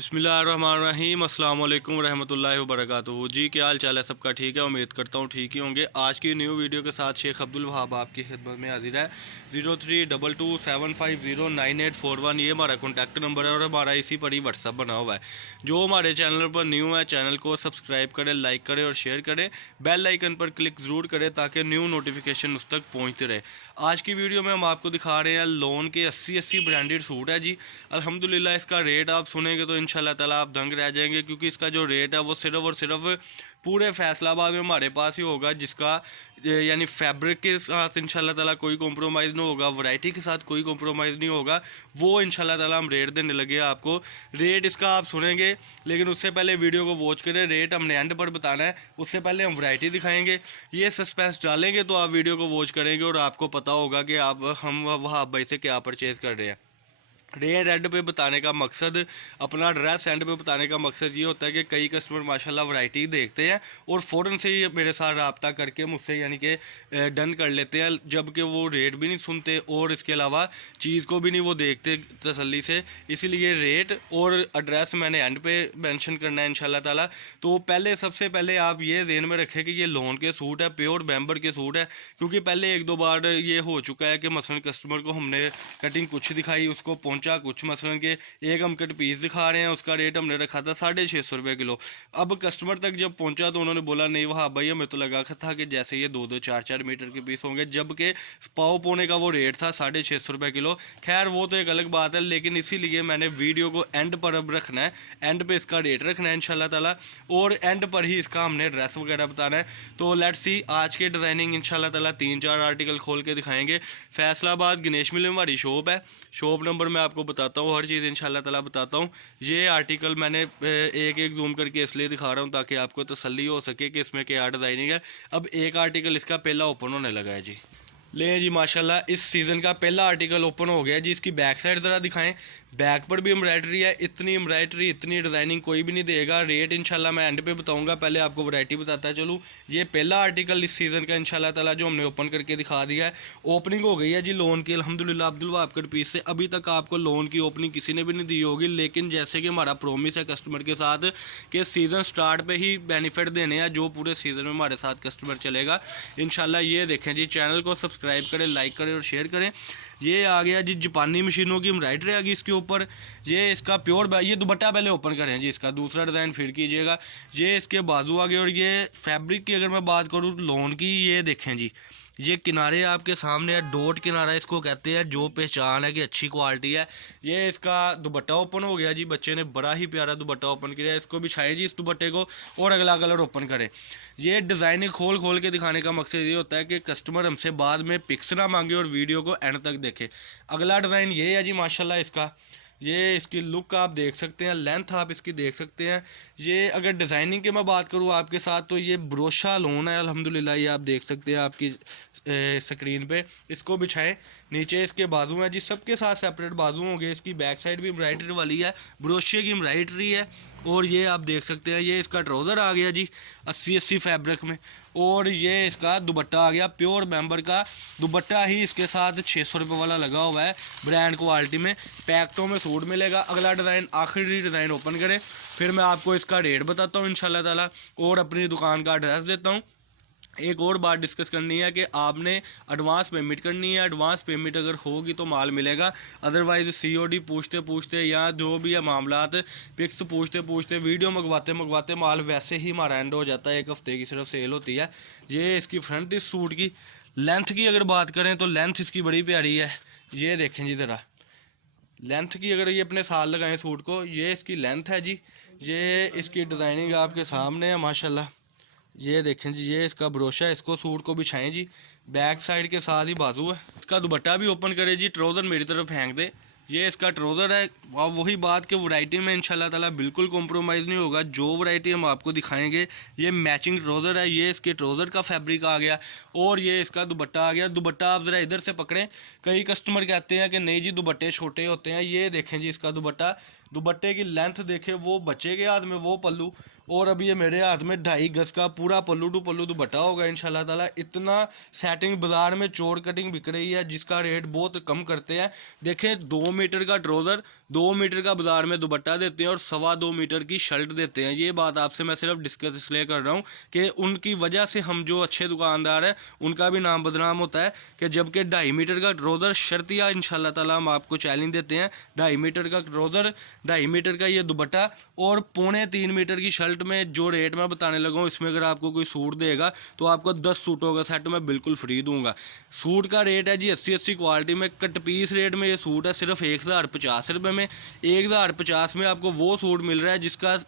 बिस्मिल्लाहिर्रहमानिर्रहीम अस्सलाम वालेकुम रहमतुल्लाहि व बरकातुहू। जी क्या हाल चाल है सबका? ठीक है, उम्मीद करता हूँ ठीक ही होंगे। आज की न्यू वीडियो के साथ शेख अब्दुल वहाब आपकी खिदमत में हाजिर है। 032275098841 ये हमारा कॉन्टैक्ट नंबर है और हमारा इसी पर ही व्हाट्सअप बना हुआ है। जो हमारे चैनल पर न्यू है चैनल को सब्सक्राइब करें, लाइक करें और शेयर करें। बेल आइकन पर क्लिक ज़रूर करें ताकि न्यू नोटिफिकेशन उस तक पहुँचते रहे। आज की वीडियो में हम आपको दिखा रहे हैं लोन के 80 ब्रांडेड सूट है जी। अल्हम्दुलिल्लाह इसका रेट आप सुनेंगे तो इंशाल्लाह ताला आप दंग रह जाएंगे, क्योंकि इसका जो रेट है वो सिर्फ और सिर्फ पूरे फैसलाबाद में हमारे पास ही होगा, जिसका यानी फैब्रिक के साथ इंशाल्लाह ताला कोई कॉम्प्रोमाइज़ नहीं होगा, वैरायटी के साथ कोई कॉम्प्रोमाइज़ नहीं होगा। वो इंशाल्लाह ताला हम रेट देने लगे हैं आपको। रेट इसका आप सुनेंगे, लेकिन उससे पहले वीडियो को वॉच करें। रेट हमने एंड पर बताना है, उससे पहले हम वैरायटी दिखाएंगे। ये सस्पेंस डालेंगे तो आप वीडियो को वॉच करेंगे और आपको पता होगा कि आप हम वहाब भाई से क्या परचेज़ कर रहे हैं। रेट एंड पे बताने का मकसद, अपना एड्रेस एंड पे बताने का मकसद ये होता है कि कई कस्टमर माशाल्लाह वैरायटी देखते हैं और फ़ौरन से ही मेरे साथ रब्ता करके मुझसे यानी कि डन कर लेते हैं, जबकि वो रेट भी नहीं सुनते और इसके अलावा चीज़ को भी नहीं वो देखते तसल्ली से। इसीलिए रेट और एड्रेस मैंने एंड पे मेंशन करना है इंशाल्लाह ताला। तो पहले सबसे पहले आप ये ज़हन में रखें कि ये लोन के सूट है, प्योर बैम्बर के सूट है। क्योंकि पहले एक दो बार ये हो चुका है कि मसलन कस्टमर को हमने कटिंग कुछ दिखाई, उसको कुछ मसलन के एक हम कट पीस दिखा रहे हैं, उसका रेट हमने रखा था 650 रुपये किलो। अब कस्टमर तक जब पहुंचा तो उन्होंने बोला नहीं वहाँ भाई हमें तो लगा था कि जैसे ये 2-4 मीटर के पीस होंगे, जबकि पाव पौने का वो रेट था 650 रुपये किलो। खैर वो तो एक अलग बात है, लेकिन इसीलिए मैंने वीडियो को एंड पर अब रखना है, एंड पे इसका रेट रखना है इंशाल्लाह ताला, और एंड पर ही इसका हमने ड्रेस वगैरह बताना है। तो लेट्स सी आज के डिज़ाइनिंग इंशाल्लाह ताला 3-4 आर्टिकल खोल के दिखाएंगे। फैसलाबाद गणेश मिल में हमारी शॉप है। शॉप नंबर मैं आपको बताता हूँ, हर चीज़ इंशाल्लाह ताला बताता हूँ। ये आर्टिकल मैंने एक एक जूम करके इसलिए दिखा रहा हूँ ताकि आपको तसल्ली हो सके कि इसमें क्या डिज़ाइनिंग है। अब एक आर्टिकल इसका पहला ओपन होने लगा है जी। ले जी माशाल्लाह इस सीज़न का पहला आर्टिकल ओपन हो गया जी। इसकी बैक साइड ज़रा दिखाएं। बैक पर भी एम्ब्रॉयडरी है, इतनी एम्ब्रॉयडरी इतनी डिज़ाइनिंग कोई भी नहीं देगा। रेट इंशाल्लाह मैं एंड पे बताऊंगा, पहले आपको वैरायटी बताता चलूँ। ये पहला आर्टिकल इस सीज़न का इंशाल्लाह ताला जो हमने ओपन करके दिखा दिया है। ओपनिंग हो गई है जी लोन की अल्हम्दुलिल्लाह अब्दुल वहाब कट पीस से। अभी तक आपको लोन की ओपनिंग किसी ने भी नहीं दी होगी, लेकिन जैसे कि हमारा प्रोमिस है कस्टमर के साथ कि सीज़न स्टार्ट पर ही बेनिफिट देने हैं, जो पूरे सीज़न में हमारे साथ कस्टमर चलेगा इंशाल्लाह। ये देखें जी, चैनल को सब्सक्राइब करें, लाइक करें और शेयर करें। ये आ गया जी जापानी मशीनों की एम्ब्रॉयडरी आ गई इसके ऊपर। ये इसका प्योर ये दुपट्टा पहले ओपन करें जी, इसका दूसरा डिज़ाइन फिर कीजिएगा। ये इसके बाजू आ गए, और ये फैब्रिक की अगर मैं बात करूँ लोन की, ये देखें जी, ये किनारे आपके सामने है, डॉट किनारा इसको कहते हैं, जो पहचान है कि अच्छी क्वालिटी है। ये इसका दुपट्टा ओपन हो गया जी, बच्चे ने बड़ा ही प्यारा दुपट्टा ओपन किया। इसको बिछाएं जी इस दुपट्टे को और अगला कलर ओपन करें। ये डिज़ाइनिंग खोल खोल के दिखाने का मकसद ये होता है कि कस्टमर हमसे बाद में पिक्स ना मांगे और वीडियो को एंड तक देखे। अगला डिज़ाइन ये है जी माशाल्लाह इसका। ये इसकी लुक आप देख सकते हैं, लेंथ आप इसकी देख सकते हैं। ये अगर डिज़ाइनिंग की मैं बात करूँ आपके साथ, तो ये ब्रोशा लोन है अल्हम्दुलिल्लाह। ये आप देख सकते हैं आपकी स्क्रीन पे। इसको बिछाएं, नीचे इसके बाजू हैं जी, सबके साथ सेपरेट बाजू होंगे। इसकी बैक साइड भी एम्ब्रॉयडरी वाली है, ब्रोशे की एम्ब्रॉयडरी है। और ये आप देख सकते हैं, ये इसका ट्राउज़र आ गया जी 80 फैब्रिक में। और ये इसका दुपट्टा आ गया प्योर मेंबर का दुपट्टा ही इसके साथ 600 रुपये वाला लगा हुआ है, ब्रांड क्वालिटी में। पैकेटों में सूट मिलेगा। अगला डिज़ाइन आखिरी डिज़ाइन ओपन करें, फिर मैं आपको इसका रेट बताता हूँ इंशाल्लाह ताला, और अपनी दुकान का एड्रेस देता हूँ। एक और बात डिस्कस करनी है कि आपने एडवांस पेमेंट करनी है। एडवांस पेमेंट अगर होगी तो माल मिलेगा, अदरवाइज़ सीओडी पूछते पूछते या जो भी है मामलात पिक्स पूछते पूछते वीडियो मंगवाते माल वैसे ही हमारा एंड हो जाता है। एक हफ्ते की सिर्फ सेल होती है। ये इसकी फ्रंट इस सूट की लेंथ की अगर बात करें तो लेंथ इसकी बड़ी प्यारी है। ये देखें जी ज़रा लेंथ की, अगर ये अपने साल लगाएं सूट को, ये इसकी लेंथ है जी। ये इसकी डिज़ाइनिंग आपके सामने है माशाल्लाह। ये देखें जी, ये इसका ब्रोशा है, इसको सूट को बिछाएं जी, बैक साइड के साथ ही बाजू है। इसका दुपट्टा भी ओपन करें जी, ट्राउज़र मेरी तरफ फेंक दे। ये इसका ट्राउज़र है। और वही बात कि वैरायटी में इंशाल्लाह ताला बिल्कुल कॉम्प्रोमाइज़ नहीं होगा। जो वैरायटी हम आपको दिखाएंगे ये मैचिंग ट्राउज़र है। ये इसके ट्राउज़र का फैब्रिक आ गया, और ये इसका दुपट्टा आ गया। दुपट्टा आप ज़रा इधर से पकड़ें, कई कस्टमर कहते हैं कि नहीं जी दुपट्टे छोटे होते हैं। ये देखें जी इसका दुपट्टा, दुपट्टे की लेंथ देखें, वो बच्चे के हाथ में वो पल्लू, और अभी ये मेरे हाथ में 2.5 गज का पूरा पल्लू टू पल्लू दुपट्टा होगा इंशाल्लाह ताला। इतना सेटिंग बाज़ार में चोर कटिंग बिक रही है जिसका रेट बहुत कम करते हैं। देखें 2 मीटर का ट्राउज़र, 2 मीटर का बाज़ार में दुपट्टा देते हैं और 2.25 मीटर की शर्ट देते हैं। ये बात आपसे मैं सिर्फ डिस्कस इसलिए कर रहा हूँ कि उनकी वजह से हम जो अच्छे दुकानदार हैं उनका भी नाम बदनाम होता है कि जबकि 2.5 मीटर का ट्राउज़र शर्तिया इंशाल्लाह ताला हम आपको चैलेंज देते हैं। 2.5 मीटर का ट्राउज़र, 2.5 मीटर का ये दुपट्टा और 3.25 मीटर की शर्ट में जो रेट मैं बताने लगा हूँ, इसमें अगर आपको कोई सूट देगा तो आपको 10 सूटों का सेट मैं बिल्कुल फ्री दूंगा। सूट का रेट है जी 80 क्वालिटी में। कट पीस रेट में ये सूट है सिर्फ 1050 रुपये में। 1050 में आपको वो सूट मिल रहा है जिसका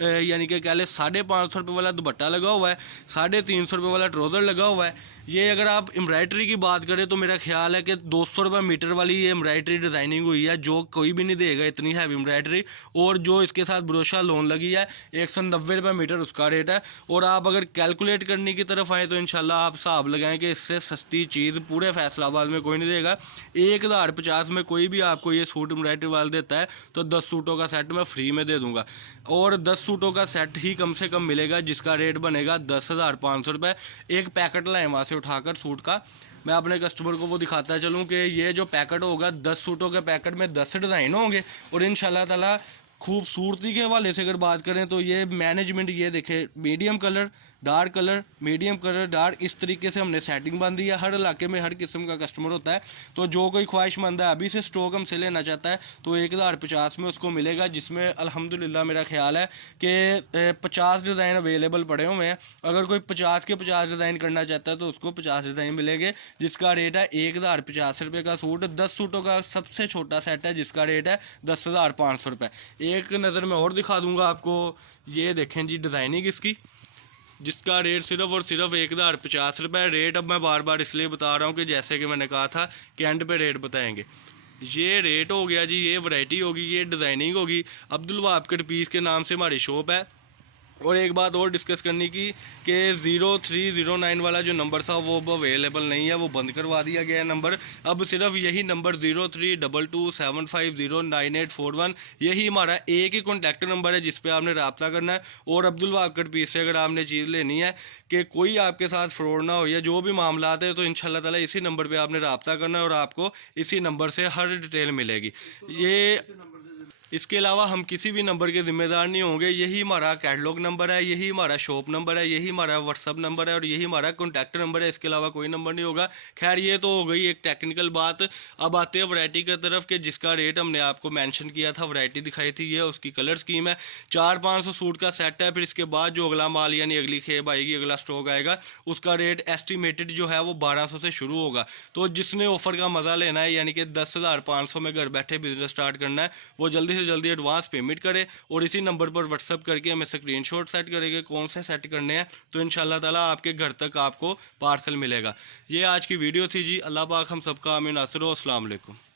यानी कि कह लें 550 रुपये वाला दुपट्टा लगा हुआ है, 350 रुपये वाला ट्राउज़र लगा हुआ है। ये अगर आप एम्ब्रॉयडरी की बात करें तो मेरा ख्याल है कि 200 रुपये मीटर वाली ये एम्ब्रॉयडरी डिज़ाइनिंग हुई है, जो कोई भी नहीं देगा इतनी हैवी एम्ब्रॉयडरी। और जो इसके साथ ब्रोशा लोन लगी है 190 रुपये मीटर उसका रेट है। और आप अगर कैलकुलेट करने की तरफ आएँ तो इंशाल्लाह आप हिसाब लगाएं कि इससे सस्ती चीज़ पूरे फैसलाबाद में कोई नहीं देगा। 1050 में कोई भी आपको ये सूट एम्ब्रॉयडरी वाला देता है तो 10 सूटों का सेट मैं फ्री में दे दूँगा। और 10 सूटों का सेट ही कम से कम मिलेगा जिसका रेट बनेगा 10,500 रुपये। एक पैकेट लाएँ वहाँ से उठाकर सूट का, मैं अपने कस्टमर को वो दिखाता चलूँ कि ये जो पैकेट होगा 10 सूटों के पैकेट में 10 डिज़ाइन होंगे। और इंशाल्लाह ताला खूबसूरती के हवाले से अगर बात करें तो ये मैनेजमेंट, ये देखे medium colour, dark colour, medium colour, dark, इस तरीके से हमने सेटिंग बांधी है। हर इलाके में हर किस्म का कस्टमर होता है, तो जो कोई ख्वाहिशमंद है अभी से स्टॉक हमसे लेना चाहता है तो 1050 में उसको मिलेगा, जिसमें अल्हम्दुलिल्लाह मेरा ख्याल है कि 50 डिज़ाइन अवेलेबल पड़े हुए हैं। अगर कोई 50 के 50 डिज़ाइन करना चाहता है तो उसको 50 डिज़ाइन मिलेंगे जिसका रेट है 1050 रुपये का सूट। 10 सूटों का सबसे छोटा सेट है जिसका रेट है 10,500 रुपये। एक नज़र में और दिखा दूँगा आपको, ये देखें जी डिज़ाइनिंग इसकी, जिसका रेट सिर्फ और सिर्फ 1050 रुपये। रेट अब मैं बार बार इसलिए बता रहा हूँ कि जैसे कि मैंने कहा था कि एंड पे रेट बताएंगे। ये रेट हो गया जी, ये वैरायटी होगी, ये डिज़ाइनिंग होगी। अब्दुल वहाब कट पीस के नाम से हमारी शॉप है। और एक बात और डिस्कस करने की कि 0309 वाला जो नंबर था वो अब अवेलेबल नहीं है, वो बंद करवा दिया गया है नंबर। अब सिर्फ यही नंबर 032275098841 यही हमारा एक ही कॉन्टैक्ट नंबर है जिस पे आपने रब्ता करना है। और अब्दुल वहाब कट पीस से अगर आपने चीज़ लेनी है कि कोई आपके साथ फ्रॉड ना हो या जो भी मामला है तो इंशाल्लाह ताला इसी नंबर पर आपने रब्ता करना है और आपको इसी नंबर से हर डिटेल मिलेगी। ये इसके अलावा हम किसी भी नंबर के ज़िम्मेदार नहीं होंगे। यही हमारा कैटलॉग नंबर है, यही हमारा शॉप नंबर है, यही हमारा व्हाट्सअप नंबर है और यही हमारा कॉन्टैक्ट नंबर है। इसके अलावा कोई नंबर नहीं होगा। खैर ये तो हो गई एक टेक्निकल बात। अब आते हैं वैरायटी की तरफ कि जिसका रेट हमने आपको मेंशन किया था, वैरायटी दिखाई थी, ये उसकी कलर स्कीम है। 400-500 सूट का सेट है। फिर इसके बाद जो अगला माल यानी अगली खेप आएगी, अगला स्टॉक आएगा, उसका रेट एस्टिमेटेड जो है वो 1200 से शुरू होगा। तो जिसने ऑफ़र का मज़ा लेना है यानी कि 10,500 में घर बैठे बिजनेस स्टार्ट करना है, वो जल्दी से जल्दी एडवांस पेमेंट करे और इसी नंबर पर व्हाट्सअप करके हमें स्क्रीनशॉट सेट करेंगे कौन से सेट करने हैं, तो इंशाल्लाह ताला आपके घर तक आपको पार्सल मिलेगा। ये आज की वीडियो थी जी। अल्लाह पाक हम सबका आमीन नासिर हो। अस्सलाम वालेकुम।